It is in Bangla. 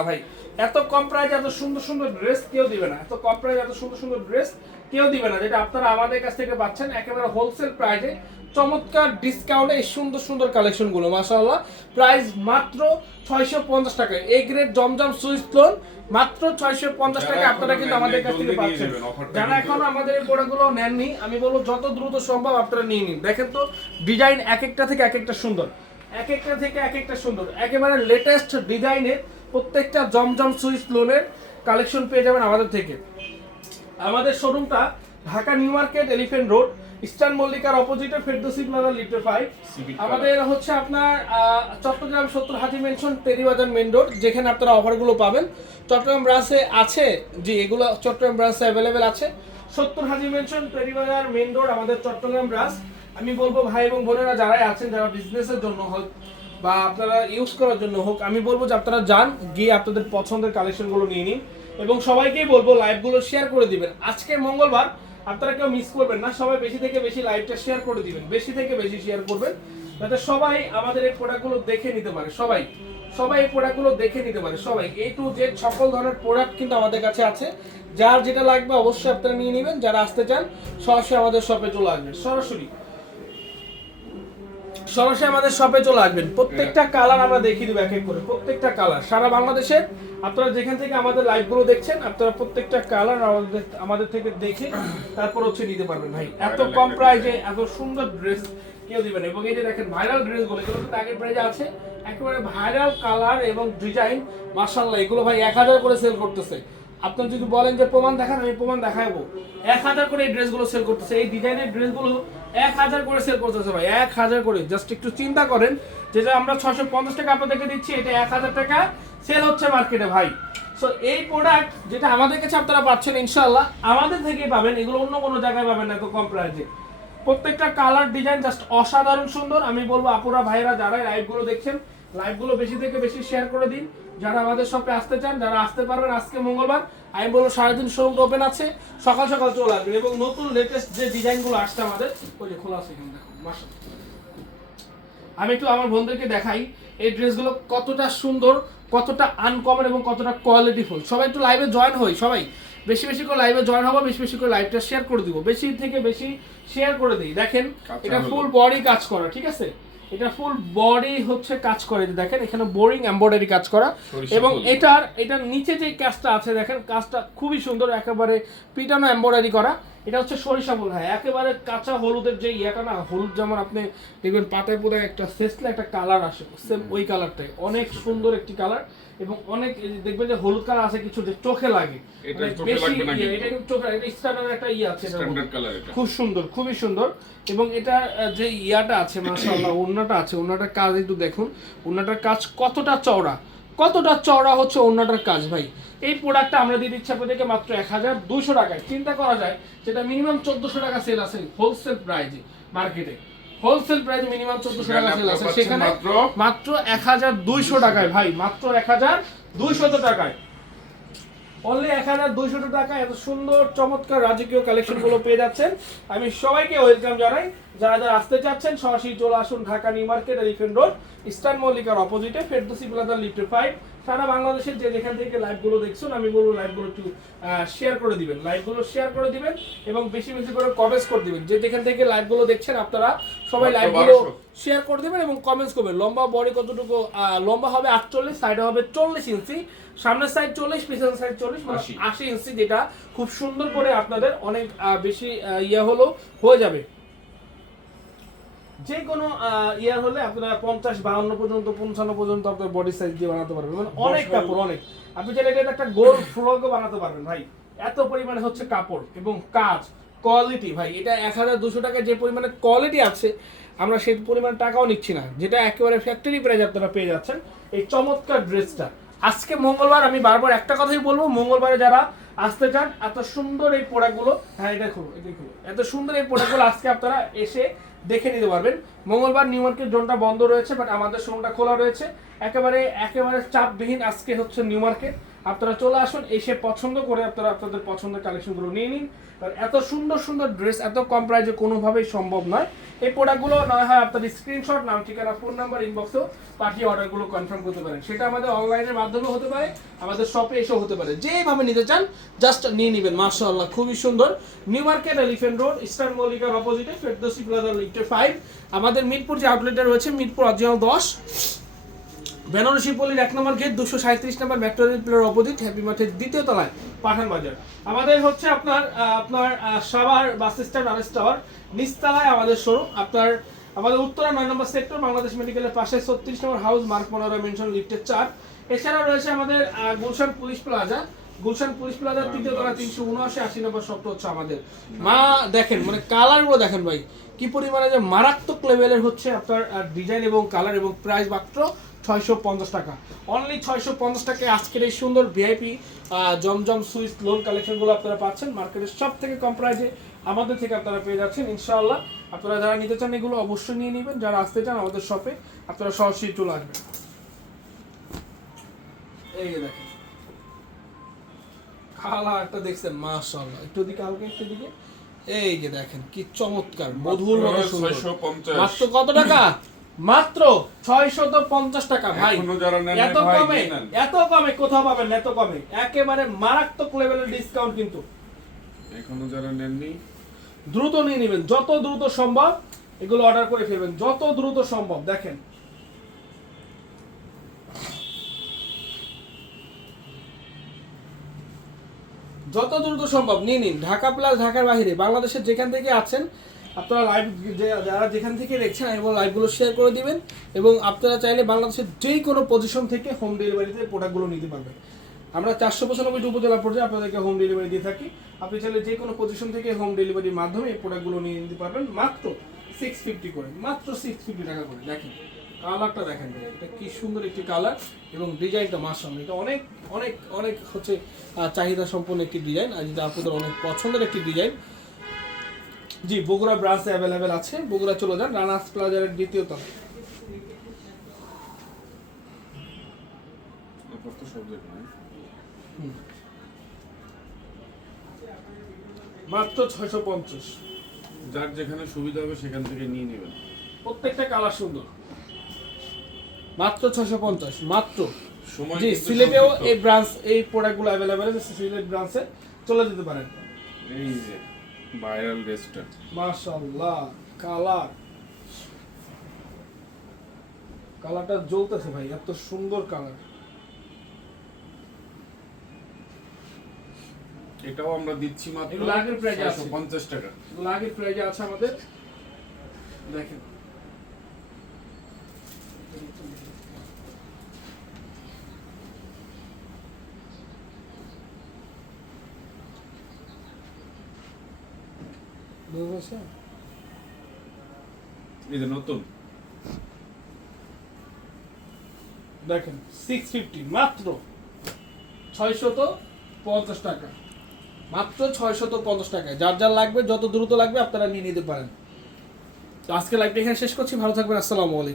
ভাই এত কম প্রাইজে এত সুন্দর সুন্দর ড্রেস কেউ দিবে না। এত কম প্রাইজে এত সুন্দর সুন্দর ড্রেস কেউ দিবে না। যেটা আপনারা আমাদের কাছ থেকে পাচ্ছেন একেবারে হোলসেল প্রাইজে চমৎকার ডিসকাউন্টে এই সুন্দর সুন্দর কালেকশনগুলো মাশাআল্লাহ। প্রাইস মাত্র ছয়শো পঞ্চাশ টাকায় এই গ্রেড জমজম সুইস লোন মাত্র ছয়শো পঞ্চাশ টাকা আপনারা কিন্তু আমাদের কাছ থেকে পাচ্ছেন। যারা এখন আমাদের এই প্রোডাক্টগুলো নেননি আমি বলব যত দ্রুত সম্ভব আপনারা নিয়ে নিন। দেখেন তো ডিজাইন এক একটা থেকে এক একটা সুন্দর। এক একটা থেকে এক একটা সুন্দর। একেবারে লেটেস্ট ডিজাইনের প্রত্যেকটা জমজম সুইস লোনের কালেকশন পেয়ে যাবেন আমাদের থেকে। আমাদের শোরুমটা Dhaka New Market Elephant Road Eastern মল্লিকার অপোজিটে ফেরদৌসি প্লাজা লিটার ফাইভ আমাদের হচ্ছে আপনার চট্টগ্রাম সত্তর Haji Mansion Terribazar Main Road যেখানে আপনারা অফারগুলো পাবেন। চট্টগ্রাম ব্রাঞ্চে আছে জি এগুলো চট্টগ্রাম ব্রাঞ্চে অ্যাভেলেবেল আছে। সত্তর Haji Mansion Terribazar Main Road আমাদের চট্টগ্রাম ব্রাঞ্চ আমি বলব ভাই এবং বোনেরা যারাই আছেন যারা বিজনেসের জন্য বা আপনারা ইউজ করার জন্য হোক, আমি বলব যে আপনারা যান, গিয়ে আপনাদের পছন্দের কালেকশনগুলো নিয়ে নিন এবং সবাইকেই বলব লাইভগুলো শেয়ার করে দিবেন। আজকে মঙ্গলবার, আপনারা কেউ মিস করবেন না, সবাই বেশি থেকে বেশি লাইভটা শেয়ার করে দিবেন, বেশি থেকে বেশি শেয়ার করবেন, যাতে সবাই আমাদের এই প্রোডাক্টগুলো দেখে নিতে পারে, সবাই। সবাই এই প্রোডাক্টগুলো দেখে নিতে পারে, সবাই। এ টু জেড সকল ধরনের প্রোডাক্ট কিন্তু আমাদের কাছে আছে। যার যেটা লাগবে অবশ্যই আপনারা নিয়ে নেবেন, যারা আসতে চান, সরাসরি আমাদের শপে চলে আসবেন। সরাসরি সরাসরি আমাদের শপে চলে আসবেন। প্রত্যেকটা কালার আমরা দেখিয়ে দেবো এক এক করে প্রত্যেকটা কালার সারা বাংলাদেশে আপনারা যেখান থেকে আমাদের লাইভগুলো দেখছেন আপনারা প্রত্যেকটা কালার আমাদের আমাদের থেকে দেখে তারপর হচ্ছে নিতে পারবেন ভাই। এত কম প্রাইসে এত সুন্দর ড্রেস কেউ দিবেন এবং এই যে দেখেন ভাইরাল ড্রেসগুলো এগুলো কিন্তু আগের প্রাইজে আছে। একেবারে ভাইরাল কালার এবং ডিজাইন মার্শাল্লাহ এগুলো ভাই এক হাজার করে সেল করতেছে। আপনি যদি বলেন যে প্রমাণ দেখান, আমি প্রমাণ দেখাবো এক হাজার করে এই ড্রেসগুলো সেল করতেছে। এই ডিজাইনের ড্রেসগুলো এক হাজার করে সেল করতেছে ভাই, এক হাজার করে। জাস্ট একটু চিন্তা করেন যেটা আমরা ছশো পঞ্চাশ টাকা আপনাদেরকে দিচ্ছি, এটা এক হাজার টাকা সেল হচ্ছে মার্কেটে ভাই। সো এই প্রোডাক্ট যেটা আমাদের কাছে আপনারা পাচ্ছেন ইনশাল্লাহ আমাদের থেকেই পাবেন, এগুলো অন্য কোনো জায়গায় পাবেন না এত কম প্রাইসে প্রত্যেকটা কালার ডিজাইন জাস্ট অসাধারণ সুন্দর। আমি বলব, আপুরা ভাইরা যারা লাইভগুলো দেখছেন লাইভগুলো বেশি থেকে বেশি শেয়ার করে দিন। যারা আমাদের শপে আসতে চান যারা আসতে পারবেন আজকে মঙ্গলবার আমি বলব সারাদিন শোরুমটা ওপেন আছে। সকাল সকাল চলে আসবেন এবং নতুন লেটেস্ট যে ডিজাইনগুলো আসছে আমাদের ওই যে খোলা আছে এখানে দেখুন মাশাআল্লাহ। আমি একটু আমার বন্ধুদেরকে দেখাই এই ড্রেসগুলো কতটা সুন্দর কতটা আনকমন এবং কতটা কোয়ালিটিফুল সবাই একটু লাইভে জয়েন হই সবাই। বেশি বেশি করে লাইভে জয়েন হব বেশি বেশি করে লাইভটা শেয়ার করে দিব। বেশি থেকে বেশি শেয়ার করে দিই। দেখেন এটা ফুল বডি কাজ করা ঠিক আছে? এটা ফুল বডি হচ্ছে কাজ করে দেখেন এখানে বোরিং এমব্রয়ডারি কাজ করা। এবং এটার এটার নিচে যে কাজটা আছে দেখেন কাজটা খুবই সুন্দর একেবারে পিটানো এমব্রয়ডারি করা। এটা হচ্ছে সরিষা ফুল হ্যাঁ একেবারে কাঁচা হলুদের যে ইয়েটা না হলুদ যেমন আপনি দেখবেন পাতায় পুরো একটা শেষলে একটা কালার আসে সেম ওই কালারটাই অনেক সুন্দর একটি কালার এবং অনেক দেখবেন যে হলুদ কালার আছে কিছু যে চোখে লাগে বেশি। এটা কিন্তু চোখে স্ট্যান্ডার্ড একটা ইয়ে আছে খুব সুন্দর খুবই সুন্দর এবং এটা যে ইয়াটা আছে মাশাআল্লাহ ওন্নাটা আছে ওন্নাটার কাজ একটু দেখুন ওন্নাটার কাজ কতটা চওড়া কতটা চওড়া হচ্ছে ওন্নাটার কাজ ভাই? এই প্রোডাক্টটা আমরা দিয়ে দিচ্ছি আপনাদেরকে মাত্র এক হাজার দুশো টাকায়। চিন্তা করা যায় যেটা মিনিমাম চোদ্দশো টাকা সেল আছে হোলসেল প্রাইজে মার্কেটে হোলসেল প্রাইস মিনিমাম চোদ্দশো টাকা সেল আছে। সেখানে মাত্র মাত্র এক হাজার দুইশো টাকায় ভাই মাত্র এক হাজার দুইশত টাকায়। অনলি এক হাজার দুইশত টাকা এত সুন্দর চমৎকার রাজকীয় কালেকশনগুলো পেয়ে যাচ্ছেন। আমি সবাইকে ওয়েলকাম জানাই। যারা যারা আসতে চাচ্ছেন সরাসরি চলে আসুন Dhaka new market elephant road eastern মল্লিকার অপোজিটে ফেরদোসি প্লাজা লিফটে ফাইভ সারা বাংলাদেশের যে যেখান থেকে লাইভগুলো দেখছেন আমি বলব লাইভগুলো একটু শেয়ার করে দিবেন। লাইভগুলো শেয়ার করে দিবেন এবং বেশি বেশি করে কমেন্টস করে দিবেন। যে যেখান থেকে লাইভগুলো দেখছেন আপনারা সবাই লাইভগুলো শেয়ার করে দিবেন এবং কমেন্টস করবেন। লম্বা বডি কতটুকু লম্বা হবে আটচল্লিশ সাইডে হবে চল্লিশ ইঞ্চি সামনের সাইড চল্লিশ পিছনের সাইড চল্লিশ মানে আশি। ইঞ্চি যেটা খুব সুন্দর করে আপনাদের অনেক বেশি ইয়ে হলো হয়ে যাবে। যে কোনো ইয়ার হলে আপনারা পঞ্চাশ বাউন্ন পর্যন্ত পঞ্চান্ন পর্যন্ত আপনার বডি সাইজ দিয়ে বানাতে পারবেন। মানে অনেক কাপড় অনেক। আপনি চাইলে এটা একটা গোল ফ্রকও বানাতে পারবেন ভাই। এত পরিমাণে হচ্ছে কাপড় এবং কাজ কোয়ালিটি ভাই। এটা এক হাজার দুশো টাকায় যে পরিমাণে কোয়ালিটি আছে আমরা সেই পরিমাণ টাকাও নিচ্ছি না। যেটা একেবারে ফ্যাক্টরি প্রাইস আপনারা পেয়ে যাচ্ছেন এই চমৎকার ড্রেসটা আজকে মঙ্গলবার আমি বারবার একটা কথাই বলব মঙ্গলবারে যারা আসতে চান এত সুন্দর এই প্রোডাক্টগুলো হ্যাঁ এটা খুলো এটা খুলো এত সুন্দর এই প্রোডাক্টগুলো আজকে আপনারা এসে দেখে নিতে পারবেন। মঙ্গলবার নিউ মার্কেট জোনটা বন্ধ রয়েছে বাট আমাদের শোরুমটা খোলা রয়েছে। একেবারে একেবারে চাপবিহীন আজকে হচ্ছে নিউ মার্কেট আপনারা চলে আসুন, এসে পছন্দ করে আপনারা আপনাদের পছন্দের কালেকশনগুলো নিয়ে নিন। কারণ এত সুন্দর সুন্দর ড্রেস এত কম প্রাইজে কোনোভাবেই সম্ভব নয়। এই প্রোডাক্টগুলো নয় হয় আপনাদের স্ক্রিনশট নাম, ঠিকানা ফোন নাম্বার ইনবক্সেও পাঠিয়ে অর্ডারগুলো কনফার্ম করতে পারেন। সেটা আমাদের অনলাইনের মাধ্যমে হতে পারে, আমাদের শপে এসেও হতে পারে। যেভাবে নিতে চান জাস্ট নিয়ে নেবেন, মাশাআল্লাহ, খুবই সুন্দর। New Market Elephant Road Eastern মল্লিকার অপোজিটে ফেরদৌসি প্লাজা লিফটে ফাইভ আমাদের মিরপুর যে আউটলেটটা রয়েছে, মিরপুর অরিজিনাল দশ। বেনারসি পল্লীর এক নম্বর গেট দুশো সাঁত্রিশ নম্বর Metro player opposite Happy Market দ্বিতীয় তলায় পাঠান বাজার। আমাদের হচ্ছে আপনার আপনার সাভার বাস স্ট্যান্ড আনেস টাওয়ার নিচতলায় আমাদের শোরুম। আপনার, আমাদের উত্তরা নয় নম্বর সেক্টর, বাংলাদেশ মেডিকেলের পাশে ছত্রিশ নম্বর হাউস, মার্ক মনোরা মেনশন, লিফটের চার। এছাড়াও রয়েছে আমাদের Gulshan Police Plaza. Gulshan Police প্লাজার তৃতীয় তলা তিনশো উনআশি, আশি নম্বর শব্দ হচ্ছে আমাদের। মা, দেখেন মানে কালারগুলো দেখেন ভাই, কি পরিমাণে যে মারাত্মক লেভেলের হচ্ছে আপনার ডিজাইন এবং কালার এবং প্রাইস মাত্র ছয়শো পঞ্চাশ টাকা। অনলি ছয়শো পঞ্চাশ টাকায় আজকের এই সুন্দর ভিআইপি জমজম লোন কালেকশনগুলো আপনারা পাচ্ছেন। মার্কেটের সব থেকে কম প্রাইসে আমাদের থেকে আপনারা পেয়ে যাচ্ছেন ইনশাআল্লাহ। আপনারা যারা নিতে চান এগুলো অবশ্যই নিয়ে নেবেন। যারা আসতে চান আমাদের শপে আপনারা সরাসরি চলে আসবেন। এই যে দেখেন। কালারটা দেখছেন মাশাআল্লাহ। একটু দিকে হালকা একটু দিকে এই যে দেখেন কি চমৎকার মধুর মতো সুন্দর। মাত্র কত টাকা? মাত্র ছয়শত পঞ্চাশ টাকা ভাই। এত কমে এত কমে কোথাও পাবেন এত কমে। একেবারে মারাত্মক লেভেলের ডিসকাউন্ট কিন্তু। এখনও যারা নেননি। দ্রুত নিয়ে নেবেন যত দ্রুত সম্ভব এগুলো অর্ডার করে ফেলবেন যত দ্রুত সম্ভব দেখেন। যত দ্রুত সম্ভব নিয়ে নিন। ঢাকা প্লাস ঢাকার বাইরে বাংলাদেশের যেখান থেকে আছেন আপনারা লাইভ যারা যেখান থেকে দেখছেন এবং লাইভগুলো শেয়ার করে দিবেন এবং আপনারা চাইলে বাংলাদেশের যেই কোনো পজিশন থেকে হোম ডেলিভারিতে প্রোডাক্টগুলো নিতে পারবেন। আমরা চারশো পঁচানব্বইটি উপজেলা পর্যায়ে আপনাদেরকে হোম ডেলিভারি দিয়ে থাকি। আপনি চাইলে যে কোনো পজিশন থেকে হোম ডেলিভারির মাধ্যমে এই প্রোডাক্টগুলো নিয়ে নিতে পারবেন। মাত্র সিক্স ফিফটি করে, মাত্র সিক্স ফিফটি টাকা করে। দেখেন কালারটা দেখেন এটা কি সুন্দর একটি কালার এবং ডিজাইনটা মাসাম এটা অনেক অনেক অনেক হচ্ছে চাহিদা সম্পন্ন একটি ডিজাইন। আর যেটা আপনাদের অনেক পছন্দের একটি ডিজাইন জি বগুড়া ব্রাঞ্চে অ্যাভেলেবেল আছে। বগুড়া চলে যান রানার্স প্লাজারের দ্বিতীয় তলায়। জায়গায় মাত্র ছয়শো পঞ্চাশ। যার যেখানে সুবিধা হবে সেখান থেকে নিয়ে নেবেন। প্রত্যেকটা কালার সুন্দর। মাত্র ছয়শো পঞ্চাশ মাত্র। সময় জি সিলেটেও এই ব্রাঞ্চ এই প্রোডাক্টগুলো অ্যাভেলেবেল আছে সিলেট ব্রাঞ্চে চলে যেতে পারেন। এই যে ভাইরাল ড্রেসটা মাশাআল্লাহ কালার। কালারটা জ্বলতেছে ভাই এত সুন্দর কালার। এটাও আমরা দিচ্ছি মাত্র লাগের এ আছে। পঞ্চাশ টাকা। লাগের প্রাইজে আছে আমাদের। দেখেন। বুঝতে পারছেন? এই নতুন। দেখেন সিক্স ফিফটি মাত্র ছয়শত পঞ্চাশ টাকা। মাত্র ছয়শত পঞ্চাশ টাকায়। যার যার লাগবে, যত দ্রুত লাগবে, আপনারা নিয়ে নিতে পারেন। তো আজকে লাইভটা এখানে শেষ করছি। ভালো থাকবেন, আসসালামু আলাইকুম।